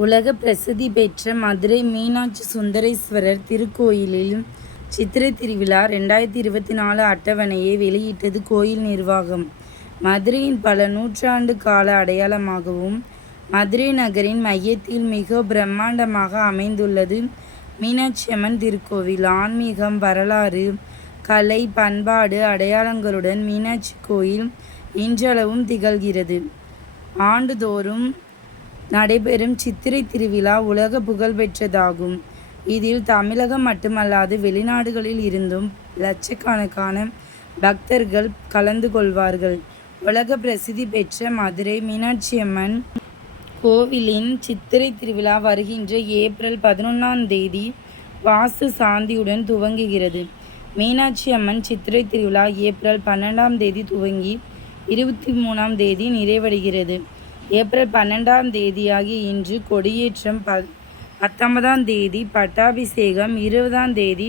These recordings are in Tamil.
உலக பிரசித்தி பெற்ற மதுரை மீனாட்சி சுந்தரேஸ்வரர் திருக்கோயிலில் சித்திரை திருவிழா 2024 அட்டவணையை வெளியிட்டது கோயில் நிர்வாகம். மதுரையின் பல நூற்றாண்டு கால அடையாளமாகவும் மதுரை நகரின் மையத்தில் மிக பிரம்மாண்டமாக அமைந்துள்ளது மீனாட்சியம்மன் திருக்கோவில். ஆன்மீகம், வரலாறு, கலை, பண்பாடு அடையாளங்களுடன் மீனாட்சி கோயில் இன்றளவும் திகழ்கிறது. ஆண்டுதோறும் நடைபெறும் சித்திரை திருவிழா உலக புகழ்பெற்றதாகும். இதில் தமிழகம் மட்டுமல்லாது வெளிநாடுகளில் இருந்தும் லட்சக்கணக்கான பக்தர்கள் கலந்து கொள்வார்கள். உலக பிரசித்தி பெற்ற மதுரை மீனாட்சியம்மன் கோவிலின் சித்திரை திருவிழா வருகின்ற ஏப்ரல் 11 வாஸ்து சாந்தியுடன் துவங்குகிறது. மீனாட்சி அம்மன் சித்திரை திருவிழா ஏப்ரல் 12 துவங்கி 23 நிறைவடைகிறது. ஏப்ரல் 12 ஆகிய இன்று கொடியேற்றம், 19 பட்டாபிஷேகம், 20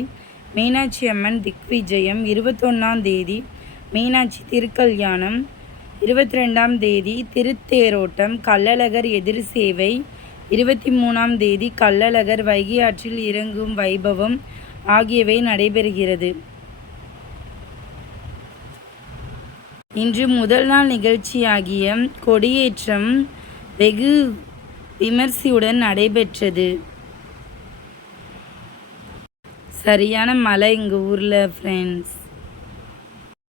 மீனாட்சி அம்மன் திக்விஜயம், 21 மீனாட்சி திருக்கல்யாணம், 22 திருத்தேரோட்டம், கள்ளழகர் எதிர் சேவை, 23 கள்ளழகர் வைகை ஆற்றில் இறங்கும் வைபவம் ஆகியவை நடைபெறுகிறது. இன்று முதல் நாள் நிகழ்ச்சியாகிய கொடியேற்றம் வெகு விமர்சையுடன் நடைபெற்றது. சரியான மழை எங்கள் ஊரில் ஃப்ரெண்ட்ஸ்.